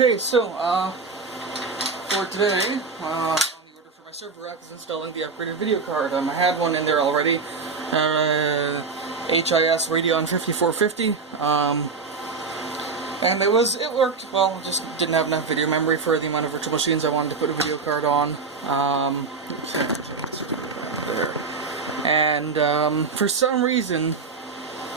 Okay, so, for today, the order for my server rack is installing the upgraded video card. I had one in there already, HIS Radeon 5450, and it worked well, just didn't have enough video memory for the amount of virtual machines I wanted to put a video card on. There. And, for some reason,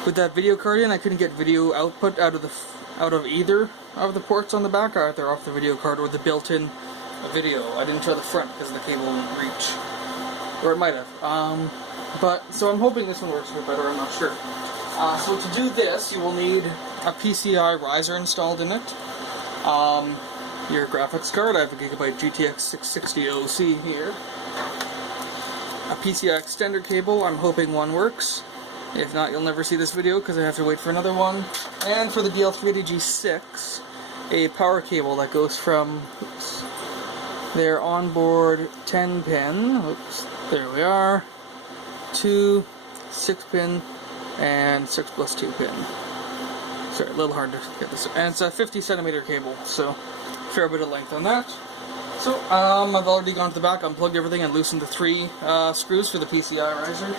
with that video card in, I couldn't get video output out of either of the ports on the back, either off the video card or the built-in video. I didn't try the front because the cable wouldn't reach, or it might have. So I'm hoping this one works a bit better. I'm not sure. So to do this, you will need a PCI riser installed in it. Your graphics card. I have a Gigabyte GTX 660 OC here. A PCI extender cable. I'm hoping one works. If not, you'll never see this video because I have to wait for another one. And for the DL380 G6, a power cable that goes from their onboard 10-pin, there we are, to 6-pin and 6+2 pin. Sorry, a little hard to get this. And it's a 50-centimeter cable, so fair bit of length on that. So, I've already gone to the back, unplugged everything, and loosened the 3 screws for the PCI riser.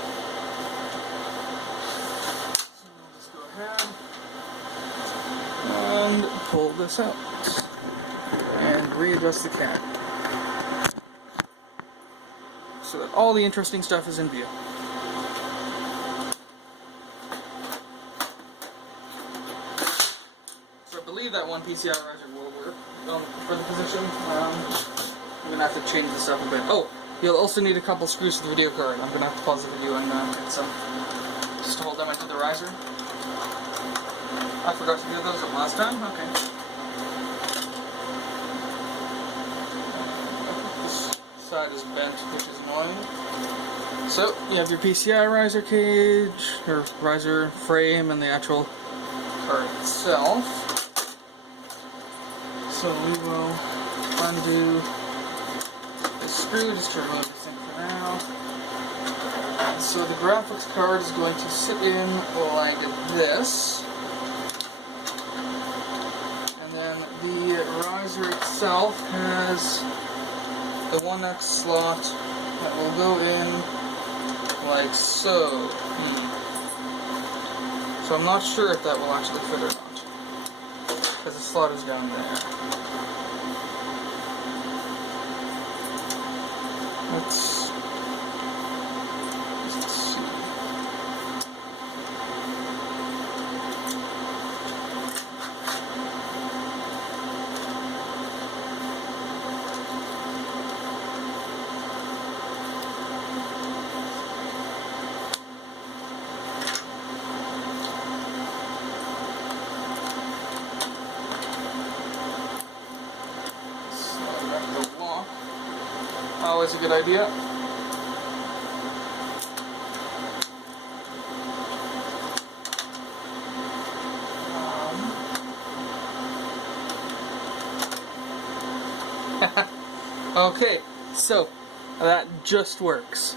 And pull this out and readjust the cap so that all the interesting stuff is in view. So I believe that one PCI riser will work for the position. I'm going to have to change this up a bit. Oh, you'll also need a couple screws for the video card. I'm going to have to pause the video and get some just to hold them into the riser. I forgot to do those last time? Okay. This side is bent, which is annoying. So, you have your PCI riser cage, or riser frame, and the actual card itself. So we will undo the screw, just to remove this thing for now. So the graphics card is going to sit in like this. The riser itself has the 1X slot that will go in like so. So I'm not sure if that will actually fit or not, because the slot is down there. Let's see. Always a good idea. Okay, so that just works.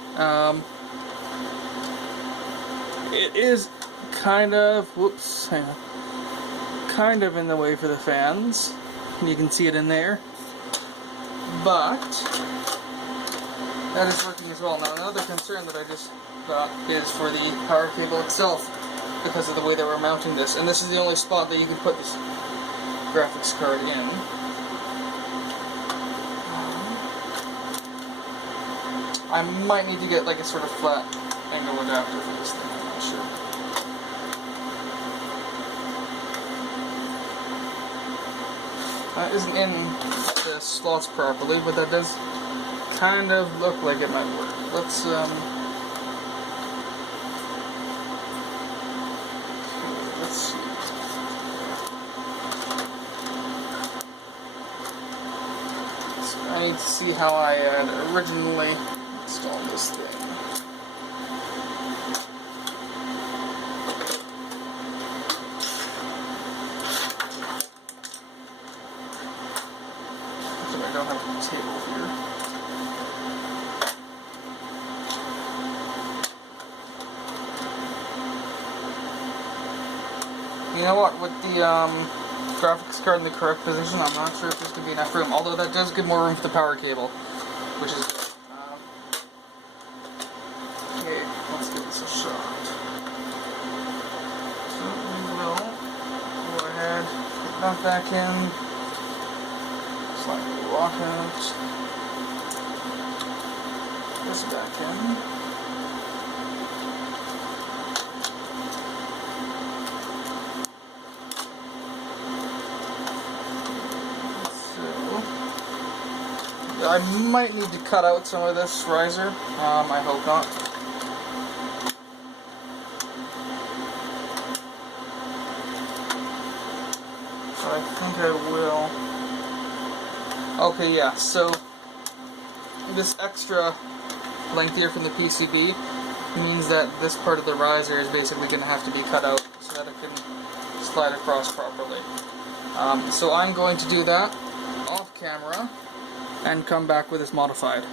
It is kind of, hang on, kind of in the way for the fans. You can see it in there, but that is working as well. Now, another concern that I just got is for the power cable itself, because of the way that we're mounting this. And this is the only spot that you can put this graphics card in. I might need to get like a sort of flat angle adapter for this thing, I'm not sure. That isn't in the slots properly, but that does kind of look like it might work. Let's see. So I need to see how I had originally installed this thing. So I don't have a table here. You know what, with the graphics card in the correct position. I'm not sure if there's going to be enough room, although that does give more room for the power cable, which is good. Okay, let's give this a shot. So we will go ahead, put that back in, slightly lock out, this back in. I might need to cut out some of this riser. I hope not. But I think I will. Okay, yeah, so this extra length here from the PCB means that this part of the riser is basically going to have to be cut out so that it can slide across properly. So I'm going to do that off camera and come back with this modified.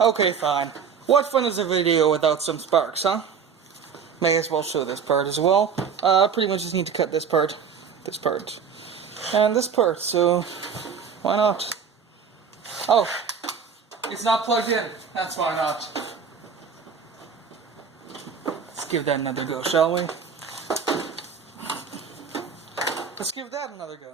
Okay, fine. What fun is a video without some sparks, huh? May as well show this part as well. Pretty much just need to cut this part, and this part, so why not? Oh, it's not plugged in. That's why not. Let's give that another go, shall we? Let's give that another go.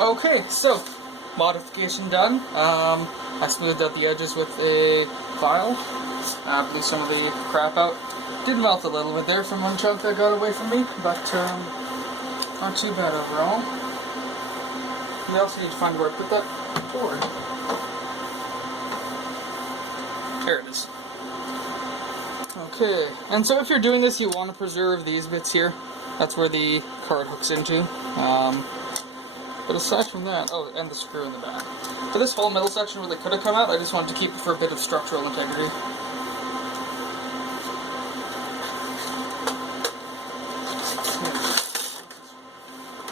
Okay, so modification done. I smoothed out the edges with a file, blew some of the crap out. Did melt a little bit there from one chunk that got away from me, but not too bad overall. We also need to find where I put that board. There it is. Okay, and so if you're doing this, you want to preserve these bits here. That's where the card hooks into. But aside from that, oh, and the screw in the back. For this whole middle section where they could have come out, I just wanted to keep it for a bit of structural integrity.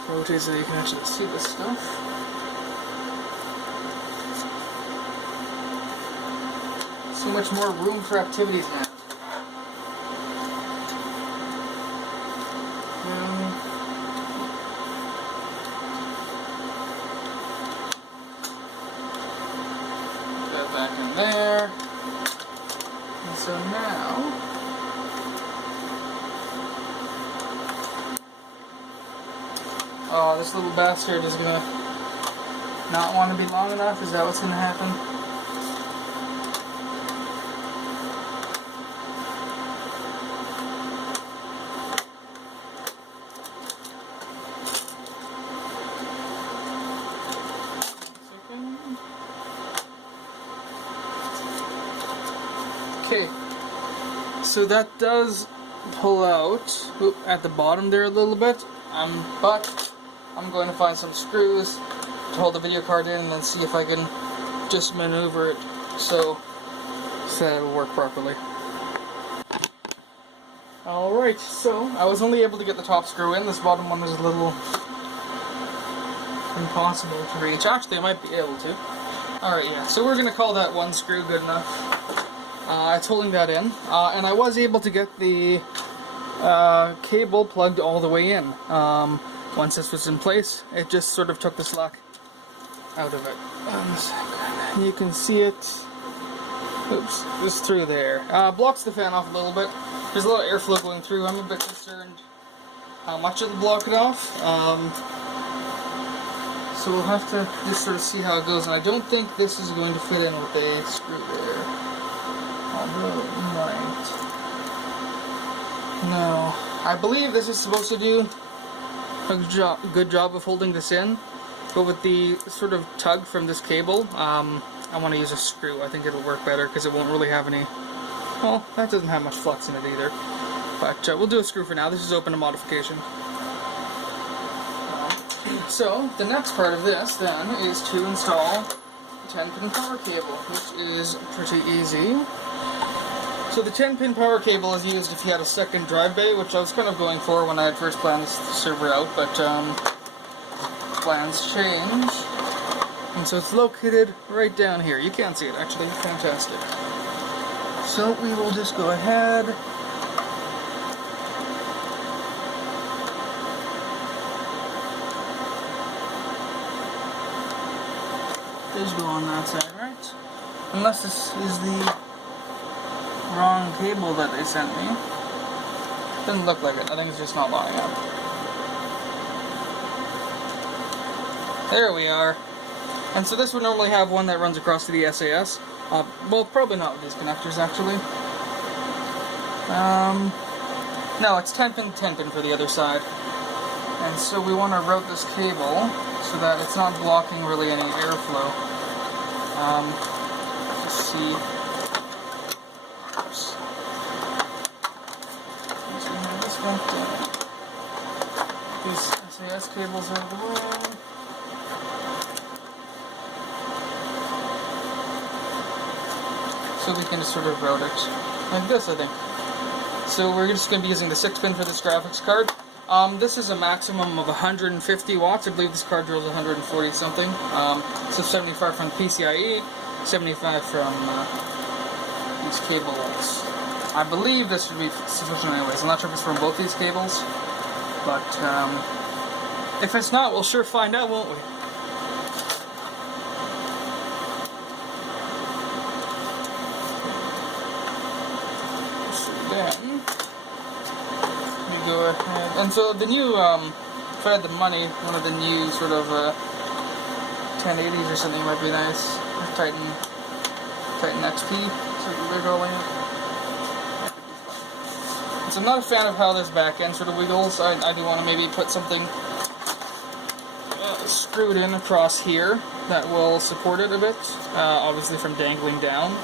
Rotate so you can actually see this stuff. So much more room for activities now. Back in there. And so now this little bastard is gonna not want to be long enough. Is that what's gonna happen? Okay, so that does pull out at the bottom there a little bit, but I'm going to find some screws to hold the video card in and then see if I can just maneuver it so that it'll work properly. Alright, so I was only able to get the top screw in. This bottom one is a little impossible to reach. Actually, I might be able to. Alright, yeah, so we're going to call that one screw good enough. It's holding that in, and I was able to get the cable plugged all the way in. once this was in place, it just sort of took the slack out of it. 1 second. You can see it. Oops, just through there. Blocks the fan off a little bit. There's a lot of airflow going through. I'm a bit concerned how much it'll block it off. So we'll have to just sort of see how it goes. And I don't think this is going to fit in with a screw there. Although it might. No. I believe this is supposed to do a good job of holding this in. But with the sort of tug from this cable, I want to use a screw. I think it'll work better because it won't really have any... Well, that doesn't have much flux in it either. But we'll do a screw for now. This is open to modification. So, the next part of this, then, is to install the 10-pin power cable, which is pretty easy. So the 10-pin power cable is used if you had a second drive bay, which I was kind of going for when I had first planned this server out, but plans change. And so it's located right down here. You can't see it, actually. Fantastic. So we will just go ahead. These go on that side, right? Unless this is the wrong cable that they sent me. Doesn't look like it. I think it's just not lining up. There we are. And so this would normally have one that runs across to the SAS. Well, probably not with these connectors, actually. No, it's 10-pin for the other side. And so we want to route this cable so that it's not blocking really any airflow. Just see. Oops. So we have this one down. These SAS cables are the way. So we can just sort of route it like this, I think. So we're just going to be using the 6-pin for this graphics card. This is a maximum of 150 watts. I believe this card draws 140 something. So 75 from PCIe, 75 from these cables. I believe this should be sufficient anyways. I'm not sure if it's from both these cables, but if it's not, we'll sure find out, won't we? Then we go ahead, and so the new, if I had the money, one of the new sort of 1080s or something might be nice. Titan XP, so they're going. So I'm not a fan of how this back end sort of wiggles. I do want to maybe put something screwed in across here that will support it a bit, obviously from dangling down,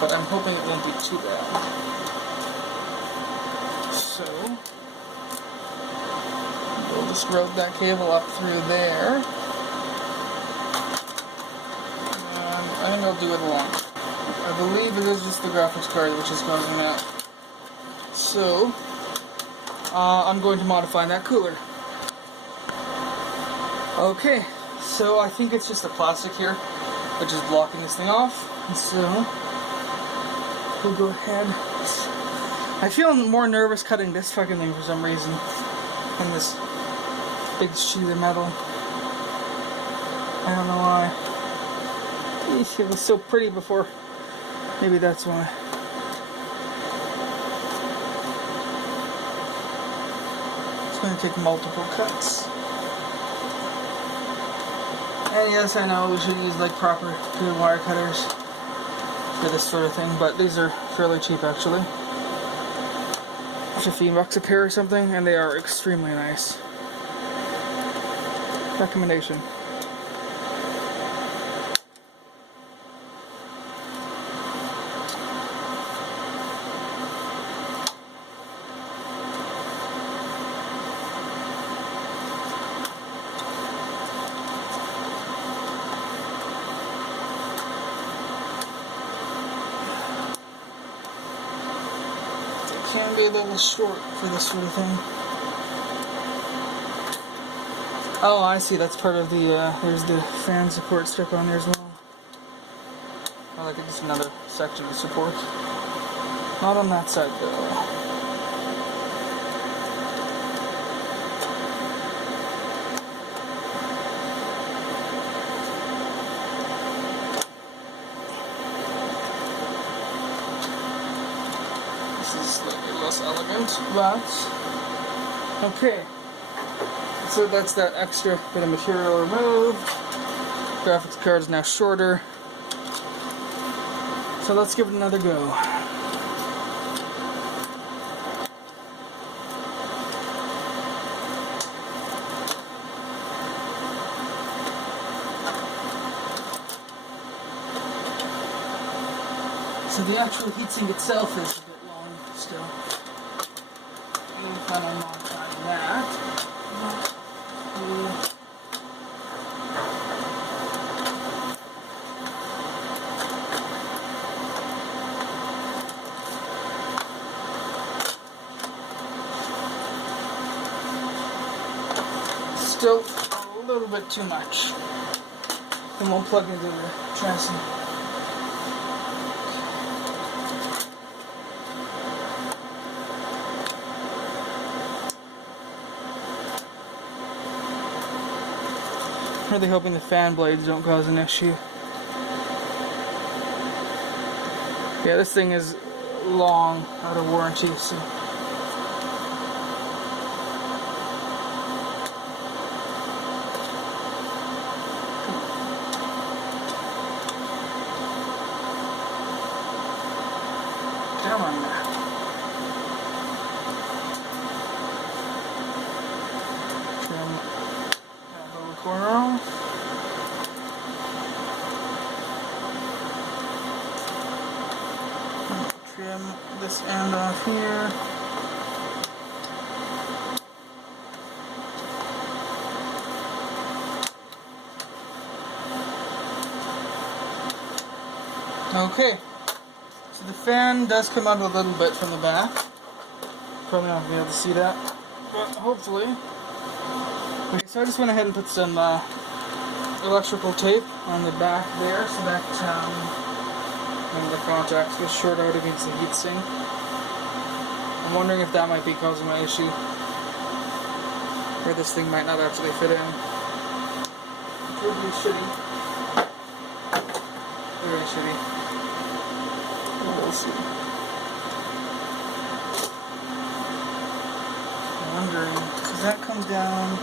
but I'm hoping it won't be too bad. So, we'll just route that cable up through there. And I think I'll do it along. I believe it is just the graphics card which is causing that. So, I'm going to modify that cooler. Okay, so I think it's just the plastic here which is blocking this thing off. So, we'll go ahead. I feel more nervous cutting this fucking thing for some reason than this big sheet of metal. I don't know why. Eesh, it was so pretty before. Maybe that's why. It's going to take multiple cuts. And yes, I know we should use like proper good wire cutters for this sort of thing, but these are fairly cheap actually. $15 a pair or something, and they are extremely nice. Recommendation. Can be a little short for this sort of thing. Oh, I see. That's part of the, there's the fan support strip on there as well. I like it, just another section of support. Not on that side, though. less elegant, but okay. So that's that extra bit of material removed. Graphics card is now shorter. So let's give it another go. So the actual heatsink itself is a bit long still. Really plan on modifying that. Still a little bit too much. Then we'll plug into the chassis. I'm really hoping the fan blades don't cause an issue. Yeah, this thing is long out of warranty, so. Come on now. Trim that lower corner off. Trim this end off here. Okay. So the fan does come out a little bit from the back. Probably not going to be able to see that, but hopefully. Okay, so I just went ahead and put some electrical tape on the back there so that when the contacts will short out against the heatsink. I'm wondering if that might be causing my issue, where this thing might not actually fit in. It would be shitty. Very shitty. We'll see. I'm wondering, because that comes down,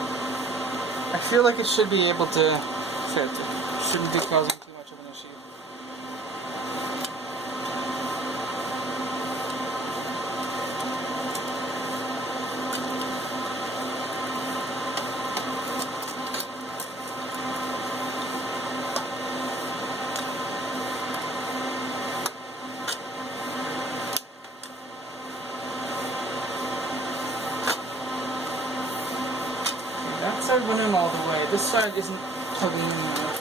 I feel like it should be able to fit. It shouldn't be causing too much of an issue. That side went in all the way. This side isn't plugging in now.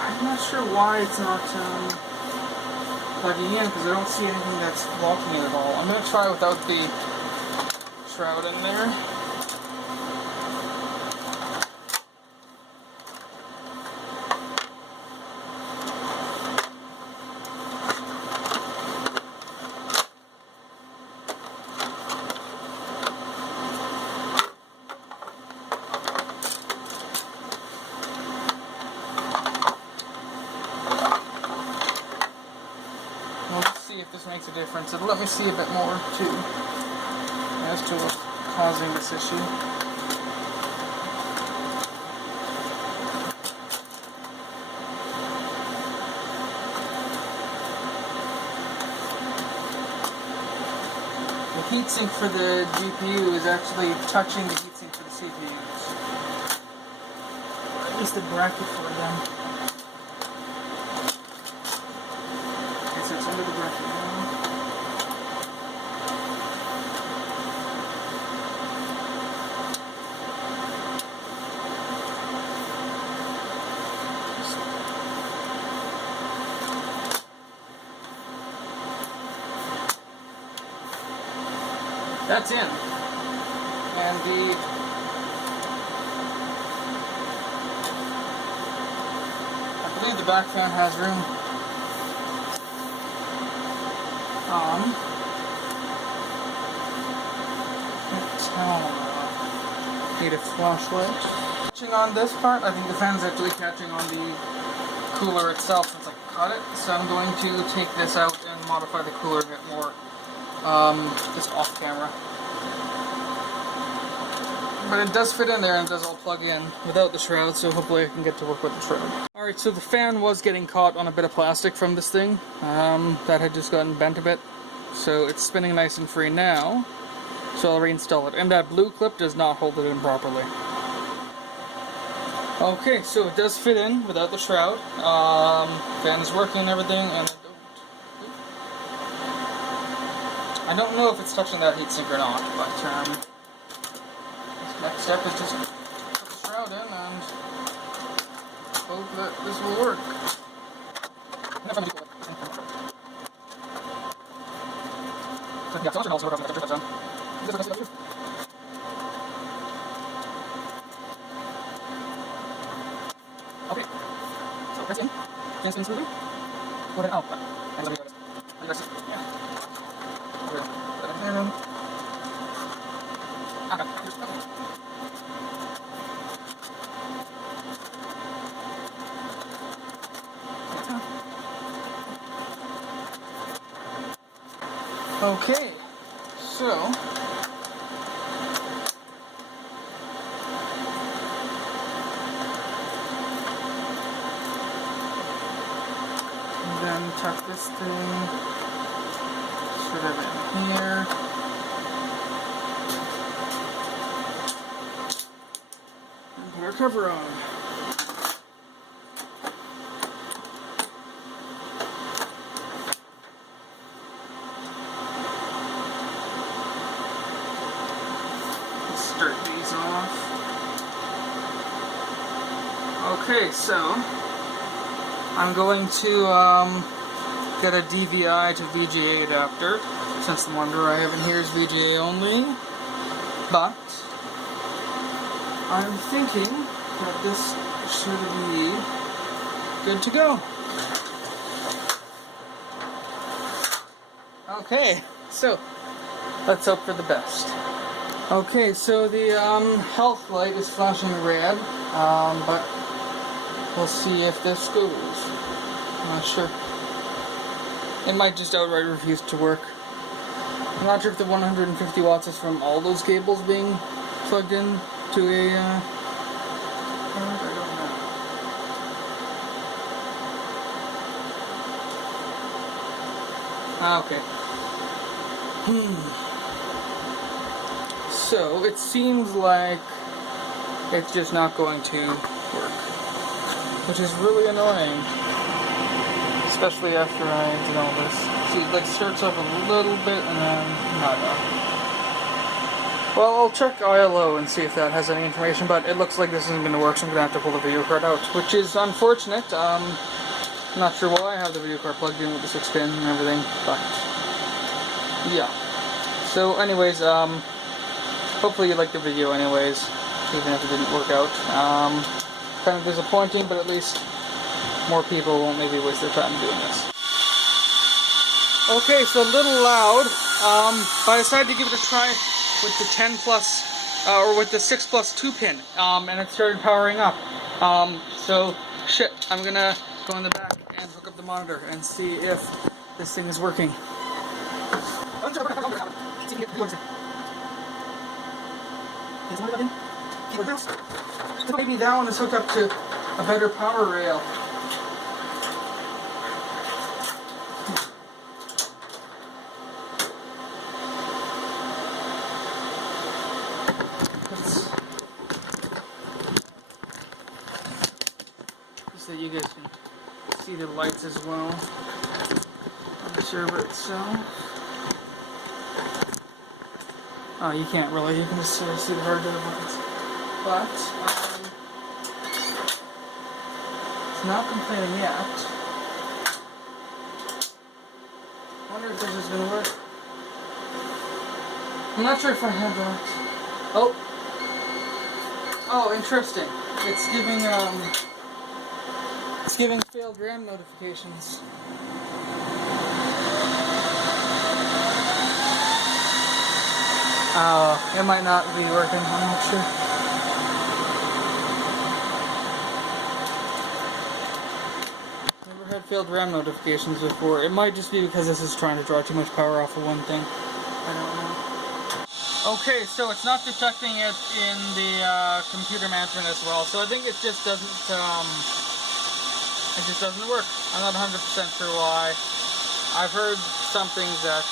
I'm not sure why it's not plugging in, because I don't see anything that's blocking it at all. I'm going to try without the shroud in there. If this makes a difference, it'll let me see a bit more too as to what's causing this issue. The heatsink for the GPU is actually touching the heatsink for the CPUs, or at least the bracket for them. Okay, so it's under the bracket now. that's in. And I believe the back fan has room. Can't tell. Need a flashlight. Catching on this part, I think the fan's actually catching on the cooler itself since I cut it. So I'm going to take this out and modify the cooler a bit more, just off camera. But it does fit in there and it does all plug in without the shroud, so hopefully I can get to work with the shroud. Alright, so the fan was getting caught on a bit of plastic from this thing. That had just gotten bent a bit. So it's spinning nice and free now. So I'll reinstall it. And that blue clip does not hold it in properly. Okay, so it does fit in without the shroud. Fan is working and everything, and I don't know if it's touching that heatsink or not, but next step is just put the shroud in and hope that this will work. Okay, so press in, then spin through, put it out. Okay, so and then tuck this thing sort of in here. And put our cover on. Start these off. Okay, so I'm going to get a DVI to VGA adapter, since the monitor I have in here is VGA only. But I'm thinking that this should be good to go. Okay, so let's hope for the best. Okay, so the health light is flashing red, but we'll see if this goes. I'm not sure. It might just outright refuse to work. I'm not sure if the 150 watts is from all those cables being plugged in to a I don't know. Okay. So, it seems like it's just not going to work, which is really annoying, especially after I did all this. See, it like starts up a little bit and then not enough. Well, I'll check ILO and see if that has any information, but it looks like this isn't going to work, so I'm going to have to pull the video card out, which is unfortunate. I'm not sure why I have the video card plugged in with the 6-pin and everything, but yeah. So anyways, hopefully you liked the video anyways, even if it didn't work out. Kind of disappointing, but at least more people won't maybe waste their time doing this. Okay, so a little loud, but I decided to give it a try with the 10 plus, or with the 6 plus 2 pin, and it started powering up. So, shit, I'm gonna go in the back and hook up the monitor and see if this thing is working. Maybe that one is hooked up to a better power rail. Just so you guys can see the lights as well on the server itself. Oh, you can't really. You can just sort of see the hardware buttons. But, it's not complaining yet. I wonder if this is going to work. I'm not sure if I have that. Oh. Oh, interesting. It's giving failed RAM notifications. It might not be working, I'm not sure. Never had failed RAM notifications before. It might just be because this is trying to draw too much power off of one thing. I don't know. Okay, so it's not detecting it in the computer management as well, so I think it just doesn't work. I'm not 100% sure why. I've heard some things that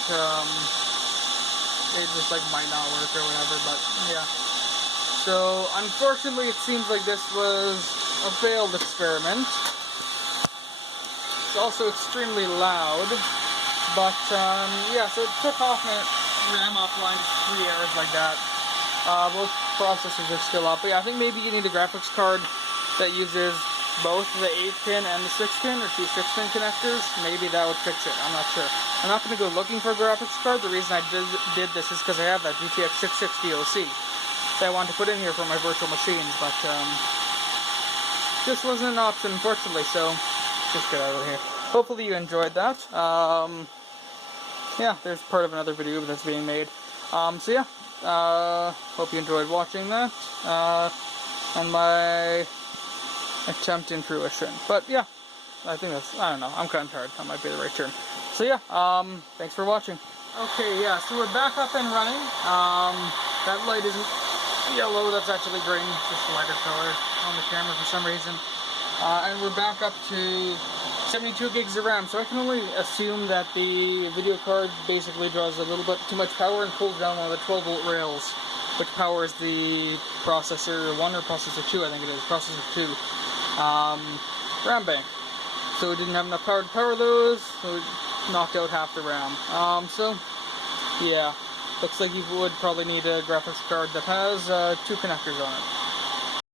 it just like might not work or whatever, but yeah. So unfortunately it seems like this was a failed experiment. It's also extremely loud, but yeah, so it took off my RAM offline, 3 errors like that. Both processors are still up, but yeah, I think maybe you need a graphics card that uses both the 8-pin and the 6-pin or 2 6-pin connectors. Maybe that would fix it, I'm not sure. I'm not going to go looking for a graphics card. The reason I did this is because I have that GTX 660 OC that I wanted to put in here for my virtual machines, but this wasn't an option, unfortunately, so just get out of here. Hopefully you enjoyed that. Yeah, there's part of another video that's being made. So yeah, hope you enjoyed watching that, and my attempt in fruition. But yeah, I think that's, I don't know, I'm kind of tired, that might be the right term. So yeah, thanks for watching. Okay, yeah, so we're back up and running. That light isn't yellow, that's actually green, just a lighter color on the camera for some reason. And we're back up to 72 gigs of RAM, so I can only assume that the video card basically draws a little bit too much power and pulls down one of the 12-volt rails, which powers the processor 1 or processor 2, I think it is, processor 2, RAM bank. So it didn't have enough power to power those, so it knocked out half the RAM. So, yeah, looks like you would probably need a graphics card that has 2 connectors on it.